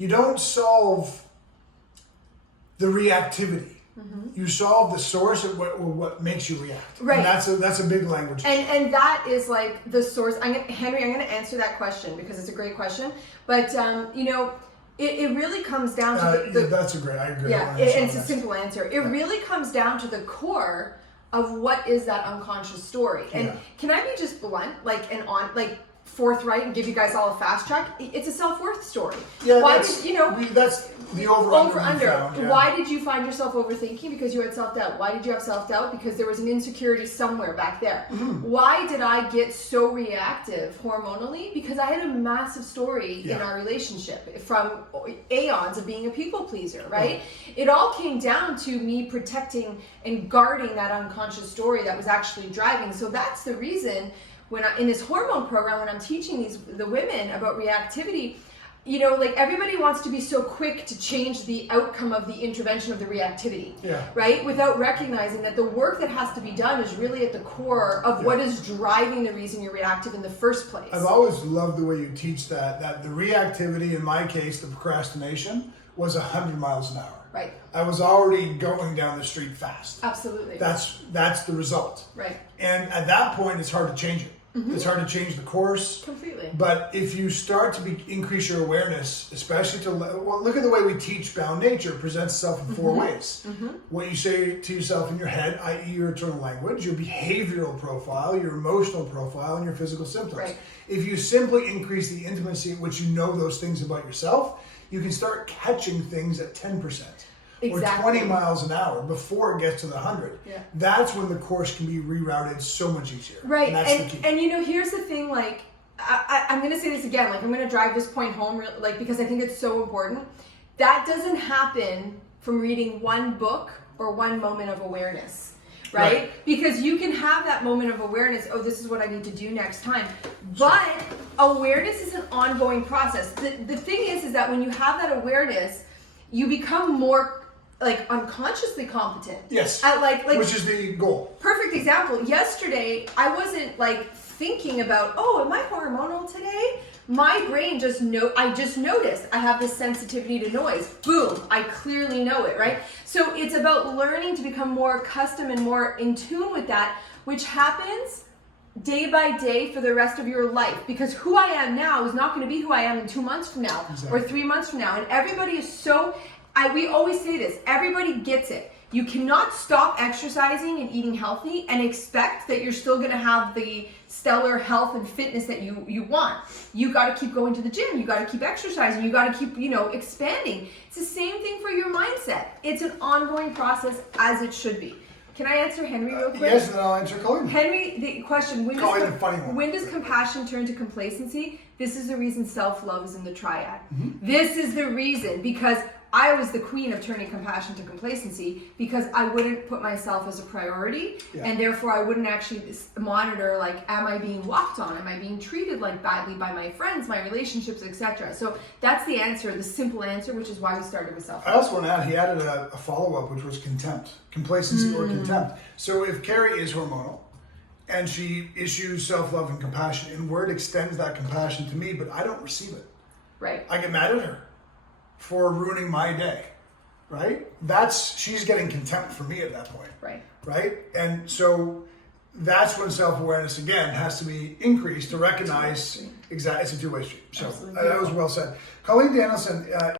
you don't solve the reactivity. You solve the source of what makes you react. Right. And that's a big language. And that is like the source. Henry, I'm going to answer that question because it's a great question. But it really comes down to that's a great. I agree. Yeah, it's a simple answer. It really comes down to the core of what is that unconscious story. And can I be just blunt, forthright, and give you guys all a fast track? It's a self-worth story. Yeah, that's the over-under. Why did you find yourself overthinking? Because you had self-doubt. Why did you have self-doubt? Because there was an insecurity somewhere back there. Why did I get so reactive hormonally? Because I had a massive story in our relationship from aeons of being a people pleaser, right? It all came down to me protecting and guarding that unconscious story that was actually driving. So that's the reason when in this hormone program, when I'm teaching the women about reactivity, everybody wants to be so quick to change the outcome of the intervention of the reactivity, right? Without recognizing that the work that has to be done is really at the core of what is driving the reason you're reactive in the first place. I've always loved the way you teach that the reactivity, in my case, the procrastination, was 100 miles an hour. Right. I was already going down the street fast. Absolutely. That's the result. Right. And at that point, it's hard to change it. It's hard to change the course. Completely. But if you start to increase your awareness, especially look at the way we teach Bound Nature. It presents itself in four ways. What you say to yourself in your head, i.e. your internal language, your behavioral profile, your emotional profile, and your physical symptoms. Right. If you simply increase the intimacy at which you know those things about yourself, you can start catching things at 10%. Exactly. Or 20 miles an hour before it gets to the 100. Yeah. That's when the course can be rerouted so much easier. Right. And that's the key. And here's the thing, I'm going to say this again, I'm going to drive this point home, because I think it's so important. That doesn't happen from reading one book or one moment of awareness. Right? Because you can have that moment of awareness, this is what I need to do next time. But awareness is an ongoing process. The thing is that when you have that awareness, you become more unconsciously competent. Yes. At which is the goal. Perfect example. Yesterday, I wasn't thinking about, am I hormonal today? My brain I just noticed I have this sensitivity to noise. Boom, I clearly know it, right? So it's about learning to become more accustomed and more in tune with that, which happens day by day for the rest of your life. Because who I am now is not going to be who I am in 2 months from now or 3 months from now. And everybody is we always say this, everybody gets it. You cannot stop exercising and eating healthy and expect that you're still going to have the stellar health and fitness that you want. You got to keep going to the gym. You got to keep exercising. You got to keep, expanding. It's the same thing for your mindset. It's an ongoing process, as it should be. Can I answer Henry real quick? Yes, and then I'll answer Colleen. Henry, the question, when when does compassion turn to complacency? This is the reason self-love is in the triad. This is the reason, because I was the queen of turning compassion to complacency, because I wouldn't put myself as a priority, and therefore I wouldn't actually monitor, am I being walked on? Am I being treated badly by my friends, my relationships, etc.? So that's the answer, the simple answer, which is why we started with self-love. I also want to add, he added a follow-up, which was contempt, complacency or contempt. So if Carrie is hormonal, and she issues self-love and compassion, and word extends that compassion to me, but I don't receive it. Right. I get mad at her for ruining my day, right? She's getting contempt for me at that point. Right? And so that's when self-awareness, again, has to be increased to recognize it's a two-way street. So that was well said. Colleen Danielson,